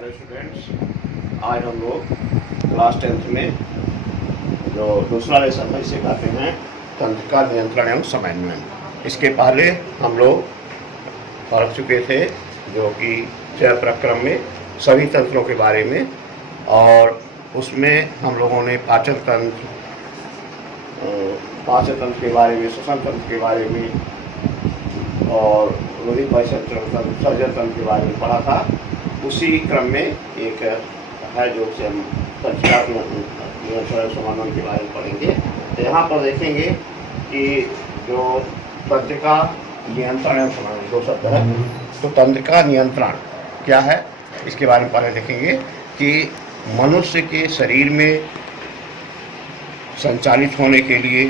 Hello students, आज हम लोग क्लास 10th में जो दूसरा लेसन है इसे कहते हैं तंत्रिका नियंत्रण एवं समन्वय। इसके पहले हम लोग पढ़ चुके थे जो कि जैव प्रक्रम में सभी तंत्रों के बारे में, और उसमें हम लोगों ने पाचन तंत्र के बारे में, श्वसन तंत्र के बारे में और रोधित परिसंचरण तंत्र, सर्जन तंत्र के बारे में पढ़ा था। उसी क्रम में एक है जो से हम तंत्रिका नियंत्रण समन्वय के बारे में पढ़ेंगे। तो यहाँ पर देखेंगे कि जो तंत्रिका नियंत्रण एवं समन्वय दो शब्द है। तो तंत्रिका नियंत्रण क्या है इसके बारे में पहले देखेंगे कि मनुष्य के शरीर में संचालित होने के लिए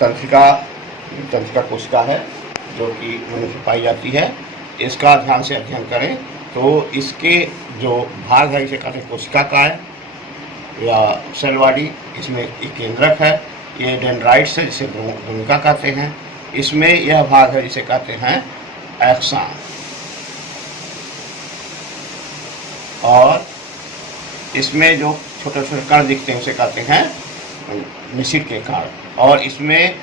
तंत्रिका कोशिका है जो कि मनुष्य पाई जाती है। इसका ध्यान से अध्ययन करें तो इसके जो भाग है इसे कहते हैं कोशिका काय या सेल बॉडी। इसमें एक केंद्रक है, ये डेंड्राइट्स है जिसे भूमिका कहते हैं। इसमें यह भाग है जिसे कहते हैं एक्सान, और इसमें जो छोटे छोटे कण दिखते हैं उसे कहते हैं निश्चित के कण। और इसमें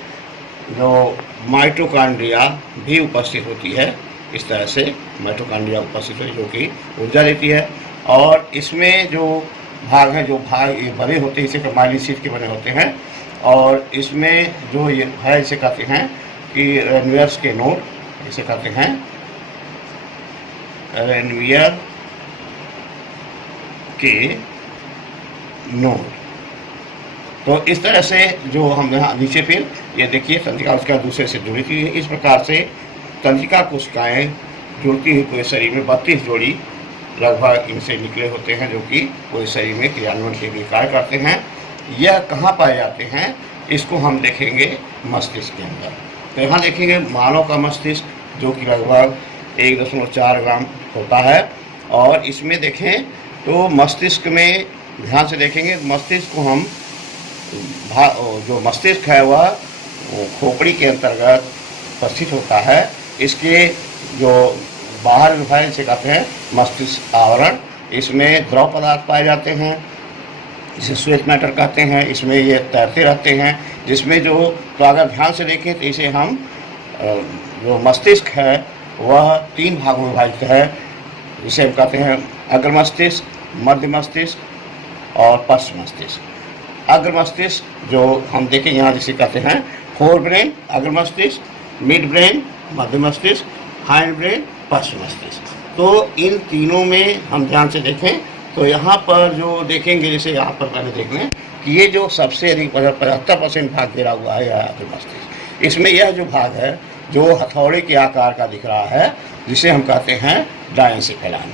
जो माइटोकॉन्ड्रिया भी उपस्थित होती है, इस तरह से माइटोकॉन्ड्रिया उपस्थित है जो कि ऊर्जा देती है। और इसमें जो भाग है, जो भाग ये बने होते हैं इसे माइलिन शीट के बने होते हैं। और इसमें जो ये है इसे कहते हैं कि रेनवियर्स के नोड, इसे कहते हैं रेनवियर के नोड। तो इस तरह से जो हम यहाँ नीचे फिर ये देखिए तंत्रिका उसका दूसरे से जुड़ी थी। इस प्रकार से तंत्रिका कोशिकाएं जुड़ती हुई पूरे शरीर में 32 जोड़ी लगभग इनसे निकले होते हैं जो कि पूरे शरीर में क्रियान्वयन के लिए कार्य करते हैं। यह कहाँ पाए जाते हैं इसको हम देखेंगे मस्तिष्क के अंदर। तो यहाँ देखेंगे मानव का मस्तिष्क जो कि लगभग 1.4 ग्राम होता है। और इसमें देखें तो मस्तिष्क में ध्यान से देखेंगे, मस्तिष्क को हम जो मस्तिष्क है वह खोपड़ी के अंतर्गत उपस्थित होता है। इसके जो बाहर जो है इसे कहते हैं मस्तिष्क आवरण। इसमें द्रव पदार्थ पाए जाते हैं, इसे स्वेट मैटर कहते हैं। इसमें ये तैरते रहते हैं, जिसमें जो तो अगर ध्यान से देखें तो इसे हम जो मस्तिष्क है वह 3 भागों में विभाजित है। इसे हम कहते हैं अग्र मस्तिष्क, मध्य मस्तिष्क और पश्च मस्तिष्क। अग्र मस्तिष्क जो हम देखें यहाँ जिसे कहते हैं फोर ब्रेन, अग्र मस्तिष्क, मिड ब्रेन, मध्य मस्तिष्क, हाइंड ब्रेन, पश्च मस्तिष्क। तो इन तीनों में हम ध्यान से देखें तो यहाँ पर जो देखेंगे, जैसे यहाँ पर पहले देख लें कि ये जो सबसे अधिक 75% भाग घेरा हुआ है यह अग्र मस्तिष्क। इसमें यह जो भाग है जो हथौड़े के आकार का दिख रहा है जिसे हम कहते हैं डायनसेफेलान।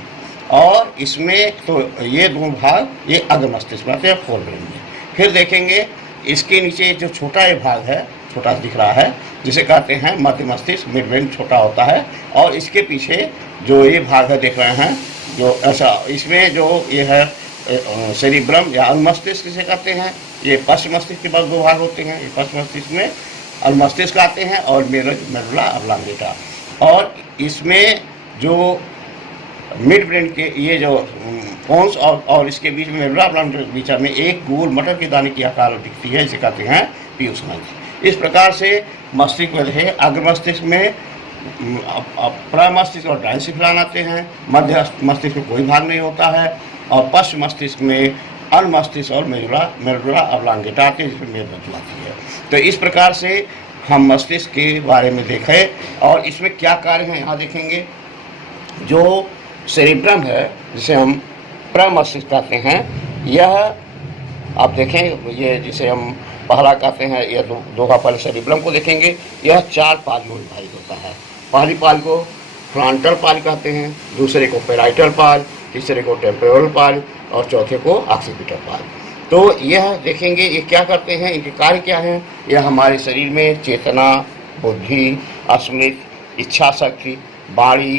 और इसमें तो ये 2 भाग ये अग्र मस्तिष्क में आते हैं, फोर ब्रेन में। फिर देखेंगे इसके नीचे जो छोटा ये भाग है, छोटा दिख रहा है, जिसे कहते हैं मध्य मस्तिष्क, मिड ब्रेन छोटा होता है। और इसके पीछे जो ये भाग है देख रहे हैं जो ऐसा, इसमें जो ये है सेरिब्रम या अनुमस्तिष्क जिसे कहते हैं, ये पश्च मस्तिष्क के पास 2 भाग होते हैं। ये पश्च मस्तिष्क में अनुमस्तिष्क आते हैं और मेडुला ऑब्लांगेटा। और इसमें जो मिड ब्रेन के ये जो पोन्स और इसके बीच में मेडुला ऑब्लांगेटा के बीच में एक गोल मटर के दाने की आकार दिखती है, इसे कहते हैं पीयूष नली। इस प्रकार से मस्तिष्क में देखें अग्र मस्तिष्क में प्रमस्तिष्क और डायनसेफेलान आते हैं, मध्य मस्तिष्क में कोई भाग नहीं होता है, और पश्च मस्तिष्क में अनुमस्तिष्क और मेडुला ऑब्लांगेटा आते हैं जिसमें मेरुदंड आती है। तो इस प्रकार से हम मस्तिष्क के बारे में देखें। और इसमें क्या कार्य हैं यहाँ देखेंगे। जो सेरिब्रम है जिसे हम प्रमस्तिष्क कहते हैं, यह आप देखें ये जिसे हम पहला कहते हैं, यह 2 का पहले सेरिब्रम को देखेंगे। यह 4 पाल में विभाजित होता है। पहली पाल को फ्रंटल पाल कहते हैं, दूसरे को पेराइटल पाल, तीसरे को टेम्पोरल पाल और चौथे को ऑक्सीपिटल पाल। तो यह देखेंगे ये क्या करते हैं, इनके कार्य क्या हैं। यह हमारे शरीर में चेतना, बुद्धि, स्मृति, इच्छा शक्ति, वाणी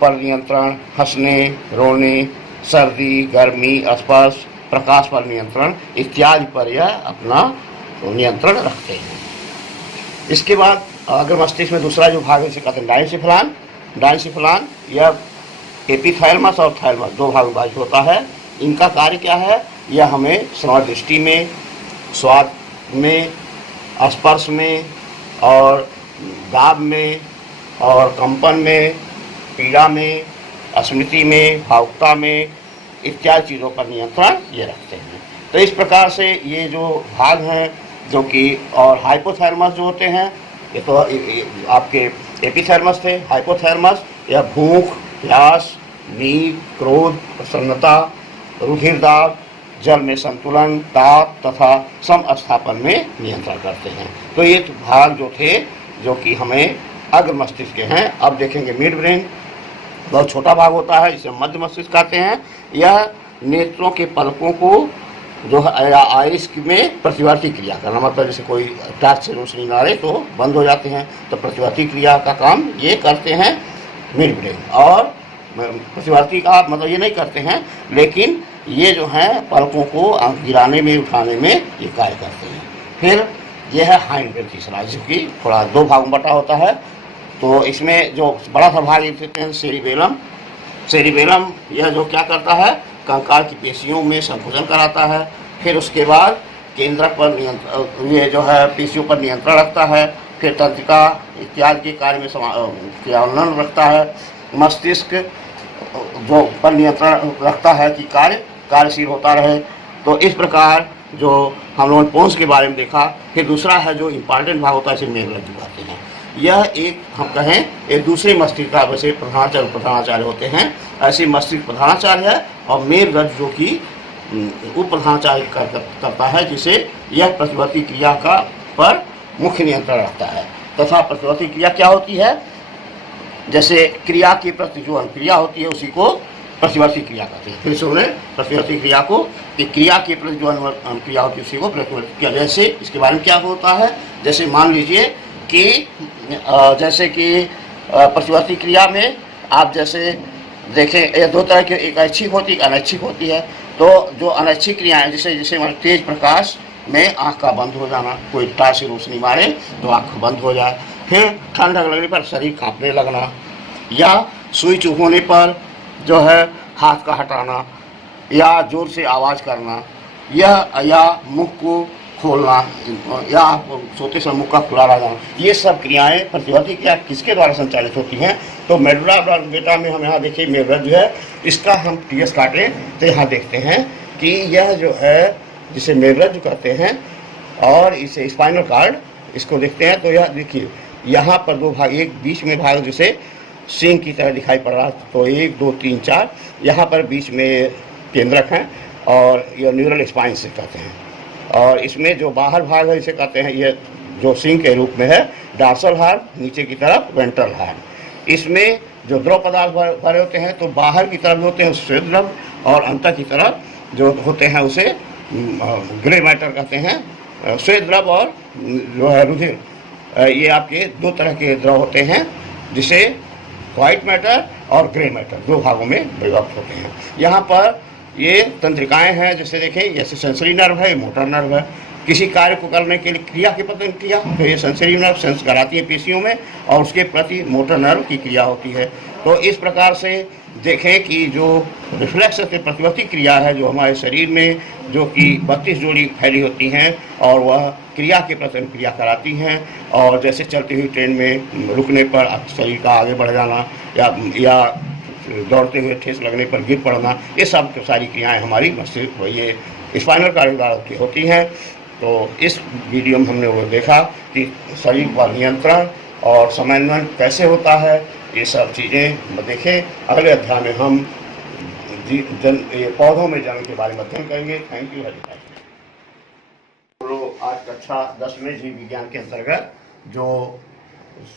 पर नियंत्रण, हंसने, रोने, सर्दी, गर्मी, स्पर्श, प्रकाश पर नियंत्रण इत्यादि पर यह अपना नियंत्रण रखते हैं। इसके बाद अग्र मस्तिष्क में दूसरा जो भाग है इसे कहते हैं डायनसेफेलान। डायनसेफेलान यह एपिथैलेमस और थैलेमस दो भाग विभाजित होता है। इनका कार्य क्या है? यह हमें श्रवण दृष्टि में, स्वाद में, स्पर्श में और दाब में और कंपन में, पीड़ा में, स्मृति में, भावुकता में इत्यादि चीज़ों पर नियंत्रण ये रखते हैं। तो इस प्रकार से ये जो भाग हैं जो कि, और हाइपोथैलेमस जो होते हैं, ये तो आपके एपिथैलेमस थे। हाइपोथैलेमस यह भूख, प्यास, नींद, क्रोध, प्रसन्नता, रुधिर दाब, जल में संतुलन, ताप तथा समस्थापन में नियंत्रण करते हैं। तो ये भाग जो थे जो कि हमें अग्र मस्तिष्क के हैं। अब देखेंगे मिड ब्रेन, बहुत छोटा भाग होता है, इसे मध्य मस्तिष्क कहते हैं। यह नेत्रों के पलकों को जो है आइरिस में प्रतिवर्ती क्रिया करना, मतलब जैसे कोई टार्च से रोशनी ना रहे तो बंद हो जाते हैं, तो प्रतिवर्ती क्रिया का काम ये करते हैं मिड ब्रेन। और प्रतिवर्ती का मतलब ये नहीं करते हैं, लेकिन ये जो है पलकों को गिराने में, उठाने में ये कार्य करते हैं। फिर यह है हाइंड ब्रेन तीसरा, जिसकी थोड़ा दो भाग में बटा होता है। तो इसमें जो बड़ा सा भाग देते हैं सेरिबेलम। सेरिबेलम यह जो क्या करता है, कंकाल की पेशियों में संकुचन कराता है। फिर उसके बाद केंद्रक पर नियंत्रण, ये जो है पेशियों पर नियंत्रण रखता है। फिर तंत्रिका इत्यादि के कार्य में क्रियान्वयन रखता है। मस्तिष्क जो पर नियंत्रण रखता है कि कार्यशील होता रहे। तो इस प्रकार जो हम लोगों ने पोन्स के बारे में देखा। फिर दूसरा है जो इम्पॉर्टेंट भाग होता है, इसे मेरुरज्जु कहते हैं। यह एक हम कहें एक दूसरे मस्तिष्क का, वैसे प्रधानाचार्य होते हैं, ऐसे मस्तिष्क प्रधानाचार्य है और मेरुरज्जु जो कि उप प्रधानाचार्य करता है, जिसे यह प्रतिवर्ती क्रिया का पर मुख्य नियंत्रण रखता है। तथा प्रतिवर्ती क्रिया क्या होती है, जैसे क्रिया के प्रति जो अनुक्रिया होती है उसी को प्रतिवर्ती क्रिया कहते हैं। फिर सुने प्रतिवर्ती क्रिया को, कि क्रिया के प्रति जो अनुक्रिया होती है उसी को प्रतिवर्ती क्रिया। जैसे इसके बारे में क्या होता है, जैसे मान लीजिए कि जैसे कि प्रतिवर्ती क्रिया में आप जैसे देखें, ये दो तरह की, एक ऐच्छिक होती है, एक अनैच्छिक होती है। तो जो अनैच्छिक क्रियाएं, जैसे हमारे तेज प्रकाश में आँख का बंद हो जाना, कोई टार्च से रोशनी मारे तो आँख बंद हो जाए। फिर ठंडक लगने पर शरीर कांपने लगना, या सुई चुभने पर जो है हाथ का हटाना, या जोर से आवाज़ करना, या मुख को खोलना, या सोते समय मुख का खुला रह जाना, ये सब क्रियाएं प्रतिवर्ती क्रिया किसके द्वारा संचालित होती हैं। तो मेडुला ऑब्लांगेटा में हम यहाँ देखिए मेरुरज्जु जो है, इसका हम टीएस काटें तो यहाँ देखते हैं कि यह जो है जिसे मेरुरज्जु कहते हैं, और इसे स्पाइनल कार्ड इसको देखते हैं। तो यह देखिए यहाँ पर दो भाग, एक बीच में भाग जिसे सिंह की तरह दिखाई पड़ रहा है, तो 1 2 3 4 यहाँ पर बीच में केंद्रक हैं, और यह न्यूरल स्पाइन से कहते हैं। और इसमें जो बाहर भाग है इसे कहते हैं, यह जो सिंह के रूप में है डार्सल हार्न, नीचे की तरफ वेंट्रल हार्न। इसमें जो द्रव पदार्थ भरे होते हैं, तो बाहर की तरफ होते हैं श्वेत द्रव, और अंदर की तरफ जो होते हैं उसे ग्रे मैटर कहते हैं। श्वेत द्रव और जो है रुधिर, ये आपके दो तरह के द्रव होते हैं, जिसे व्हाइट मैटर और ग्रे मैटर दो भागों में विभक्त होते हैं। यहाँ पर ये तंत्रिकाएं हैं, जैसे देखें जैसे सेंसरी नर्व है, मोटर नर्व है। किसी कार्य को करने के लिए क्रिया के प्रति क्रिया, तो ये सेंसरी नर्व सेंस कराती है पेशियों में, और उसके प्रति मोटर नर्व की क्रिया होती है। तो इस प्रकार से देखें कि जो रिफ्लेक्स से प्रतिवर्ती क्रिया है जो हमारे शरीर में, जो कि 32 जोड़ी फैली होती हैं, और वह क्रिया के प्रति क्रिया कराती हैं। और जैसे चलती हुई ट्रेन में रुकने पर शरीर का आगे बढ़ जाना, या दौड़ते हुए ठेस लगने पर गिर पड़ना, ये सब सारी क्रियाएं हमारी मस्तिष्क ये स्पाइनल कार्ड द्वारा होती हैं। तो इस वीडियो में हमने वो देखा कि शरीर का नियंत्रण और समन्वय कैसे होता है, ये सब चीज़ें देखें। अगले अध्याय में हम पौधों में जन्म के बारे में अध्ययन करेंगे। Thank you. हम लोग आज कक्षा 10 में जीव विज्ञान के अंतर्गत जो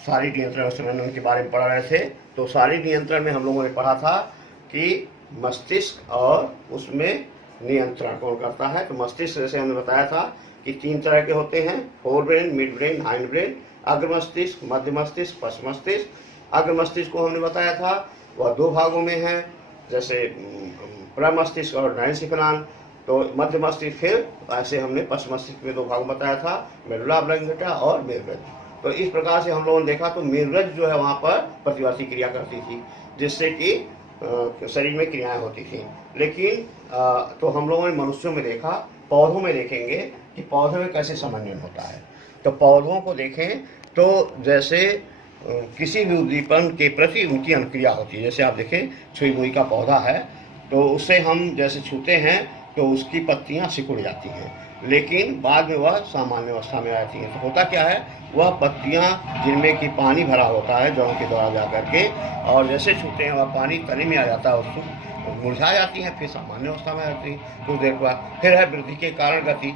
शारीरिक नियंत्रण और समन्वय के बारे में पढ़ रहे थे। तो शारीरिक नियंत्रण में हम लोगों ने पढ़ा था कि मस्तिष्क और उसमें नियंत्रण कौन करता है। तो मस्तिष्क जैसे हमने बताया था कि 3 तरह के होते हैं, fore brain, mid brain, hind brain. अग्र मस्तिष्क, मध्य मस्तिष्क, पश्च मस्तिष्क। अग्र मस्तिष्क को हमने बताया था वह 2 भागों में है, जैसे प्रमस्तिष्क और डायनसिफेरॉन। तो मध्य मस्तिष्क, फिर ऐसे हमने पश्च मस्तिष्क में 2 भाग बताया था, मेडुला ऑब्लांगेटा और मेरुरज्जु। तो इस प्रकार से हम लोगों ने देखा तो मेरुरज्जु जो है वहाँ पर प्रतिवर्ती क्रिया करती थी, जिससे कि शरीर में क्रियाएं होती थी। लेकिन तो हम लोगों ने मनुष्यों में देखा, पौधों में देखेंगे कि पौधों में कैसे समन्वय होता है। तो पौधों को देखें तो जैसे किसी भी उद्दीपन के प्रति उनकी अनुक्रिया होती है। जैसे आप देखें छुई मुई का पौधा है, तो उससे हम जैसे छूते हैं तो उसकी पत्तियां सिकुड़ जाती हैं, लेकिन बाद में वह सामान्य अवस्था में आ जाती हैं। तो होता क्या है, वह पत्तियां जिनमें कि पानी भरा होता है जड़ों के द्वारा जा करके, और जैसे छूते हैं वह पानी तने में आ जाता है, उसको मुरझा जाती हैं, फिर सामान्य अवस्था में आ जाती है कुछ देर बाद। फिर है वृद्धि के कारण गति।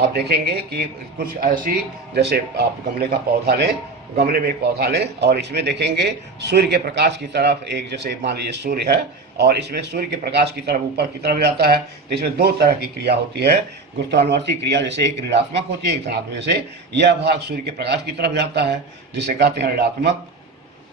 आप देखेंगे कि कुछ ऐसी, जैसे आप गमले का पौधा लें, गमले में एक पौधा लें और इसमें देखेंगे सूर्य के प्रकाश की तरफ, एक जैसे मान लीजिए सूर्य है और इसमें सूर्य के प्रकाश की तरफ ऊपर की तरफ जाता है, तो इसमें दो तरह की क्रिया होती है, गुरुत्वानुवर्ती क्रिया, जैसे एक ऋणात्मक होती है, एक धनात्मक। जैसे यह भाग सूर्य के प्रकाश की तरफ जाता है जिसे कहते हैं ऋणात्मक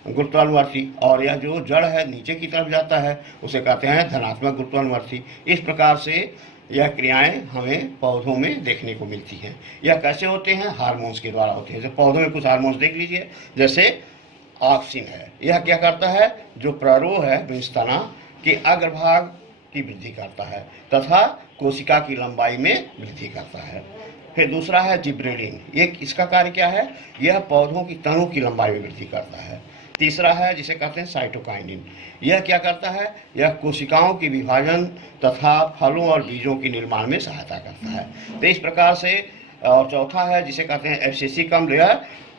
गुरुत्वानुवर्ती, और यह जो जड़ है नीचे की तरफ जाता है उसे कहते हैं धनात्मक गुरुत्वानुवर्ती। इस प्रकार से यह क्रियाएं हमें पौधों में देखने को मिलती हैं। यह कैसे होते हैं, हार्मोन्स के द्वारा होते हैं। जैसे पौधों में कुछ हार्मोन्स देख लीजिए, जैसे ऑक्सिन है, यह क्या करता है, जो प्ररोह है तना के अग्रभाग की वृद्धि करता है तथा कोशिका की लंबाई में वृद्धि करता है। फिर दूसरा है जिब्रेलिन, ये इसका कार्य क्या है, यह पौधों की तनों की लंबाई में वृद्धि करता है। तीसरा है जिसे कहते हैं साइटोकाइनिन, यह क्या करता है, यह कोशिकाओं की विभाजन तथा फलों और बीजों के निर्माण में सहायता करता है। तो इस प्रकार से, और चौथा है जिसे कहते हैं एब्सिसिकम, यह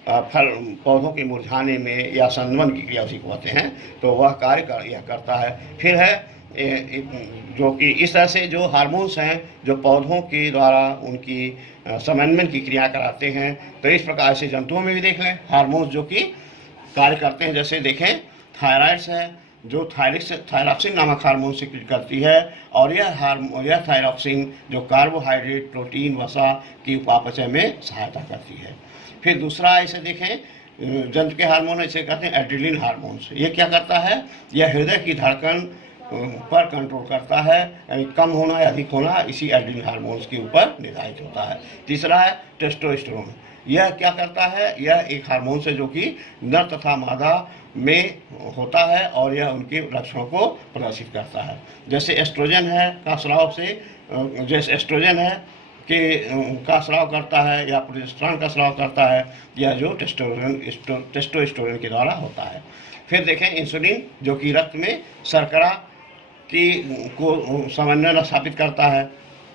फल पौधों के मुरझाने में या संवहन की क्रिया उसी को कहते हैं, तो वह कार्य यह करता है। फिर है जो कि इस तरह से जो हार्मोन्स हैं जो पौधों के द्वारा उनकी समन्वय की क्रिया कराते हैं, तो इस प्रकार से जंतुओं में भी देख लें हार्मोन्स जो कि कार्य करते हैं। जैसे देखें थायराइड्स है जो थायरॉक्सिन नामक हार्मोन सिक्रीट करती है, और यह थायरॉक्सिन जो कार्बोहाइड्रेट, प्रोटीन, वसा की उपापचय में सहायता करती है। फिर दूसरा इसे देखें जंतु के हार्मोन, इसे कहते हैं एड्रेनलिन हार्मोन्स। ये क्या करता है, यह हृदय की धड़कन पर कंट्रोल करता है, यानी कम होना या अधिक होना इसी एड्रेनलिन हार्मोन्स के ऊपर निर्धारित होता है। तीसरा है टेस्टोस्टेरोन, यह क्या करता है, यह एक हार्मोन है जो कि नर तथा मादा में होता है और यह उनके लक्षणों को प्रदर्शित करता है। जैसे एस्ट्रोजन है का स्राव से, जैसे एस्ट्रोजन है कि का स्राव करता है या प्रोजेस्टेरोन का स्राव करता है, यह जो टेस्टोस्टेरोन के द्वारा होता है। फिर देखें इंसुलिन जो कि रक्त में शर्करा की को समन्वय स्थापित करता है,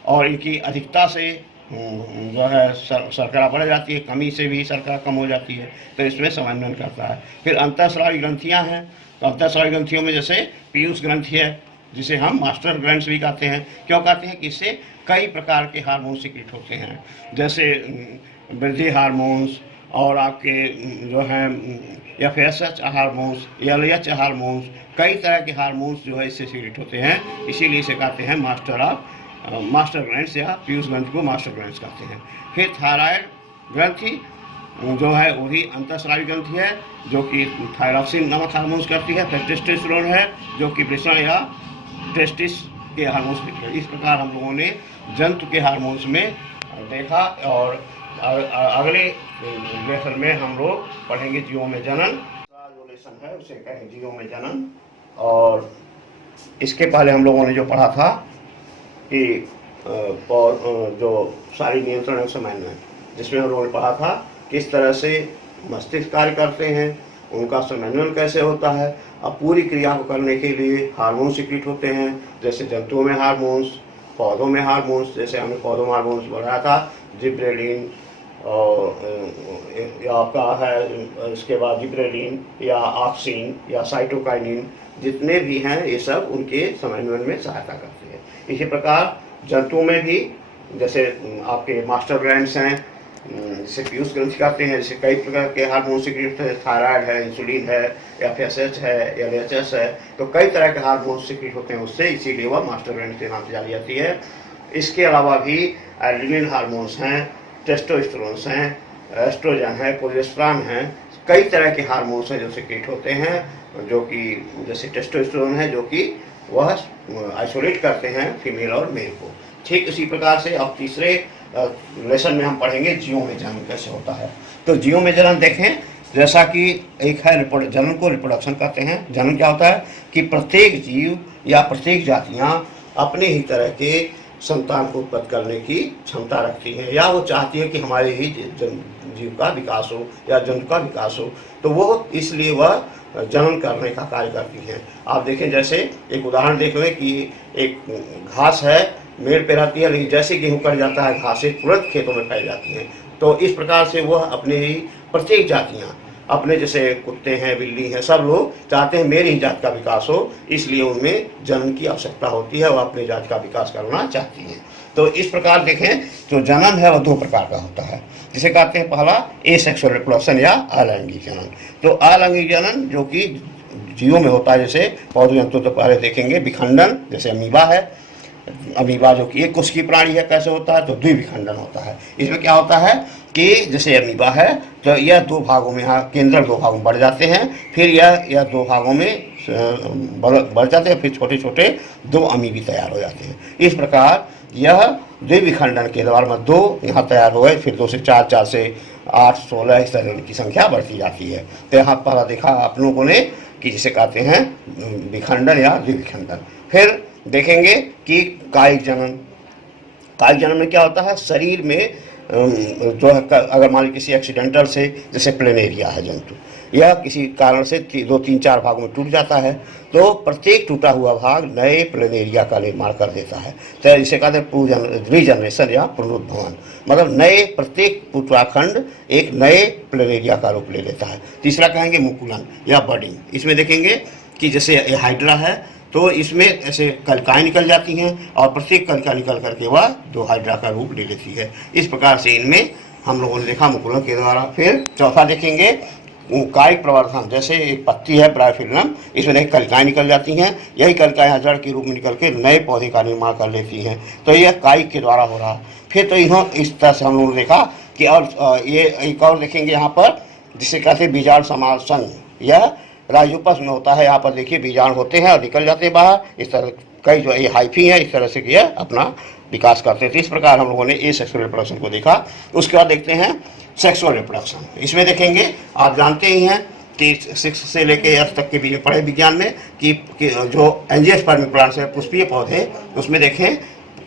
और इनकी अधिकता से जो है शर्करा बढ़ जाती है, कमी से भी शर्करा कम हो जाती है, तो इसमें समन्वय करता है। फिर अंतःस्रावी ग्रंथियां हैं, तो अंतःस्रावी ग्रंथियों में जैसे पीयूष ग्रंथि है जिसे हम मास्टर ग्लैंड्स भी कहते हैं। क्यों कहते हैं कि इससे कई प्रकार के हार्मोन सिक्रीट होते हैं, जैसे वृद्धि हार्मोन्स और आपके जो हैं FSH हार्मोन्स, LH हार्मोन्स, कई तरह के हार्मोन्स जो है इससे सिक्रीट होते हैं। इसीलिए इसे कहते हैं मास्टर ग्लैंड्स या पीयूष ग्रंथि को मास्टर ग्लैंड्स कहते हैं। फिर थायराइड ग्रंथि जो है वही अंतःस्रावी ग्रंथि है जो कि थायरॉक्सिन नामक हार्मोन्स करती है। फिर टेस्टोस्टेरोन है जो कि वृषण या टेस्टिस के हार्मोन्स करती है। इस प्रकार हम लोगों ने जंतु के हार्मोन्स में देखा, और अगले लेसन में हम लोग पढ़ेंगे जीवों में जनन। जो लेसन है उसे कहें जीवों में जनन, और इसके पहले हम लोगों ने जो पढ़ा था कि जो सारी नियंत्रण समन्वय, जिसमें हम लोगों ने पढ़ा था किस तरह से मस्तिष्क कार्य करते हैं, उनका समन्वय कैसे होता है। अब पूरी क्रिया को करने के लिए हार्मोन सिक्रीट होते हैं, जैसे जंतुओं में हार्मोन्स, पौधों में हार्मोन्स, जैसे हमने पौधों में हार्मोन्स बढ़ाया था जिब्रेलिन, और आपका है इसके बाद जिब्रेलिन या ऑक्सिन या साइटोकाइनिन, जितने भी हैं ये सब उनके समन्वय में सहायता करते हैं। इसी प्रकार जंतुओं में भी जैसे आपके मास्टर ग्लैंड्स हैं जिसे पीयूष ग्रंथि कहते हैं, जैसे कई प्रकार के हार्मोन सिक्रीट है, थायराइड है, इंसुलिन है, FSH है, LHS है, तो कई तरह के हार्मोन सिक्रीट होते हैं उससे, इसीलिए वह मास्टर ग्लैंड के नाम से जानी जाती है। इसके अलावा भी एड्रेनलिन हार्मोन्स हैं, टेस्टोस्टेरोन्स हैं, एस्ट्रोजन है, प्रोजेस्टेरोन है, कई तरह के हार्मोन्स हैं जो सिक्रीट होते हैं, जो कि जैसे टेस्टोस्टेरोन है जो कि वह आइसोलेट करते हैं फीमेल और मेल को। ठीक इसी प्रकार से अब तीसरे लेसन में हम पढ़ेंगे जीवों में जनन कैसे होता है। तो जीवों में जनन देखें जैसा कि एक है जनन को रिप्रोडक्शन कहते हैं। जनन क्या होता है कि प्रत्येक जीव या प्रत्येक जातियाँ अपने ही तरह के संतान को उत्पत्ति करने की क्षमता रखती हैं, या वो चाहती है कि हमारे ही जीव का विकास हो या जंतु का विकास हो, तो वो इसलिए वह जनन करने का कार्य करती हैं। आप देखें, जैसे एक उदाहरण देख लें कि एक घास है, मेड़ पे रहती है, लेकिन जैसे गेहूँ कट जाता है घासें तुरंत खेतों में फैल जाती हैं। तो इस प्रकार से वह अपने ही प्रत्येक जातियाँ अपने, जैसे कुत्ते हैं, बिल्ली हैं, सब लोग चाहते हैं मेरी ही जात का विकास हो, इसलिए उनमें जनन की आवश्यकता होती है, वह अपनी जात का विकास करना चाहती हैं। तो इस प्रकार देखें तो जनन है वह दो प्रकार का होता है, जिसे कहते हैं पहला एसेक्सुअल रिप्रोडक्शन या अलैंगिक जनन। तो अलैंगिक जनन जो कि जीवों में होता है, जैसे पौधे जंतु तो पहले देखेंगे विखंडन, जैसे अमीबा है, अमीबा जो कि एक कोशिकीय प्राणी है, कैसे होता है तो द्विविखंडन होता है। इसमें क्या होता है कि जैसे अमीबा है तो यह दो भागों में, यहाँ केंद्रक दो भागों में बढ़ जाते हैं, फिर यह दो भागों में बढ़ जाते हैं, फिर छोटे छोटे दो अमीबी तैयार हो जाते हैं। इस प्रकार यह द्विविखंडन के द्वारा में दो यहाँ तैयार हो गए, फिर 2 से 4, 4 से 8, 16 इस तरह की संख्या बढ़ती जाती है। तो यहाँ पहला देखा आप लोगों ने कि जिसे कहते हैं विखंडन या द्विविखंडन। फिर देखेंगे कि कायिक जनन। कायिक जनन में क्या होता है, शरीर में जो है, अगर मान लीजिए किसी एक्सीडेंटल से, जैसे प्लेनेरिया है जंतु, यह किसी कारण से 2, 3, 4 भागों में टूट जाता है, तो प्रत्येक टूटा हुआ भाग नए प्लेनेरिया का निर्माण कर देता है। तो इसे कहते हैं रीजनरेशन या पुनरुद्भवन, मतलब नए प्रत्येक पुत्राखंड एक नए प्लेनेरिया का रूप ले लेता है। तीसरा कहेंगे मुकुलन या बडिंग। इसमें देखेंगे कि जैसे हाइड्रा है तो इसमें ऐसे कलिकाएँ निकल जाती हैं और प्रत्येक कलिका निकल करके वह दो हाइड्रा का रूप ले लेती है। इस प्रकार से इनमें हम लोगों ने देखा मुकुलन के द्वारा। फिर चौथा देखेंगे कायिक प्रवर्धन, जैसे एक पत्ती है ब्रायोफिल्म, इसमें देखिए कलिकाएँ निकल जाती हैं, यही कलिकाएँ जड़ के रूप में निकल के नए पौधे का निर्माण कर लेती हैं, तो यह कायिक के द्वारा हो रहा। फिर तो इन्हों इस तरह से हम लोगों ने देखा कि और ये एक और देखेंगे यहाँ पर, जिसे कहते हैं बीजाणु समासंग, यह राजूपस में होता है। यहाँ पर देखिए बीजाणु होते हैं और निकल जाते हैं बाहर, इस तरह कई जो ये हाइफी हैं, इस तरह से यह अपना विकास करते थे। इस प्रकार हम लोगों ने एसेक्सुअल रिप्रोडक्शन को देखा। उसके बाद देखते हैं सेक्सुअल रिप्रोडक्शन। इसमें देखेंगे, आप जानते ही हैं कि 6 से लेके 8 तक के पढ़े विज्ञान में कि जो एंजियोस्पर्म प्लांट्स है, पुष्पीय पौधे, उसमें देखें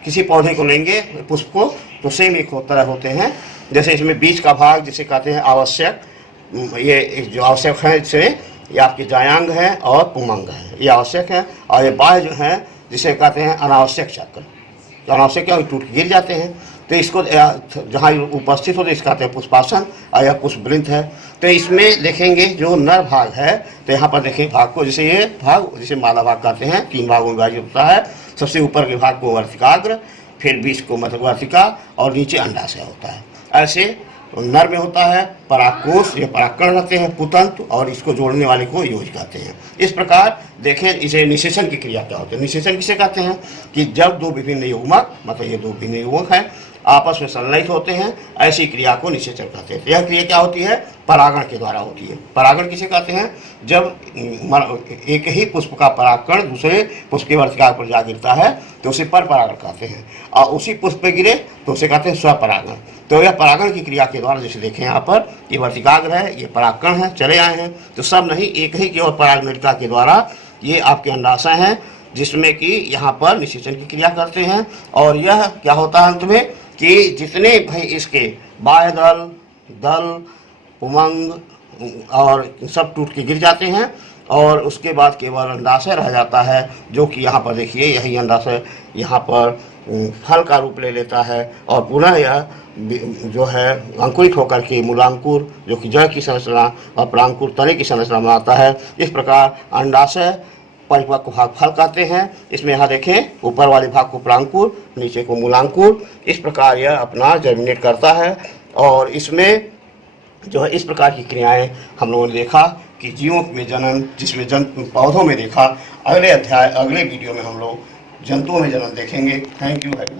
किसी पौधे को लेंगे पुष्प को, तो सेम एक तरह होते हैं। जैसे इसमें बीच का भाग जिसे कहते हैं आवश्यक, ये जो आवश्यक है इसमें ये आपके जायांग हैं और पुमंग हैं, ये आवश्यक हैं, और ये बाह्य जो हैं जिसे कहते हैं अनावश्यक चक्र। तो अनावश्यक क्या, टूट गिर जाते हैं, तो इसको जहाँ उपस्थित होते इसका कहते हैं पुष्पासन, और यह पुष्पवृंत है। तो इसमें देखेंगे जो नर भाग है, तो यहाँ पर देखें भाग को, जैसे ये भाग जिसे मादा भाग कहते हैं, 3 भागों में विभाजित होता है। सबसे ऊपर के भाग को वर्तिकाग्र, फिर बीच को मध्यवर्तिका और नीचे अंडाशय होता है। ऐसे नर में होता है परागकोश, ये परागकण रहते हैं, पुतंत्र, और इसको जोड़ने वाले को योज कहते हैं। इस प्रकार देखें, इसे निषेचन की क्रिया क्या होती है। निषेचन किसे कहते हैं कि जब दो विभिन्न युग्मक, मतलब ये दो भिन्न युग्मक हैं, आपस में संलयित होते हैं, ऐसी क्रिया को निषेचन कहते हैं। यह क्रिया क्या होती है, परागण के द्वारा होती है। परागण किसे कहते हैं, जब एक ही पुष्प का परागकण दूसरे पुष्प के वर्तिका पर जा गिरता है तो उसे पर परागण कहते हैं, और उसी पुष्प पे गिरे तो उसे कहते हैं स्वपरागण। तो यह परागण की क्रिया के द्वारा, जैसे देखें यहाँ पर ये वर्तिकाग्र है, ये परागकण है, चले आए हैं, तो सब नहीं एक ही की ओर परागणिका के द्वारा ये आपके अंडाशय हैं, जिसमें कि यहाँ पर निषेचन की क्रिया करते हैं। और यह क्या होता है अंत में कि जितने भाई इसके बाह्य दल उमंग और सब टूट के गिर जाते हैं, और उसके बाद केवल अंडाशय रह जाता है, जो कि यहाँ पर देखिए यही अंडाशय यहाँ पर फल का रूप ले लेता है, और पुनः यह जो है अंकुरित होकर के मूलांकुर, जो कि जड़ की संरचना, और परांकुर तने की संरचना बनाता है। इस प्रकार अंडाशय परिपक्व भाग फल कहते हैं। इसमें यहाँ देखें ऊपर वाले भाग को परांकुर, नीचे को मूलांकुर, इस प्रकार यह अपना जर्मिनेट करता है। और इसमें जो है इस प्रकार की क्रियाएं हम लोगों ने देखा कि जीवों में जनन, जिसमें पौधों में देखा। अगले वीडियो में हम लोग जंतुओं में जनन देखेंगे। Thank you.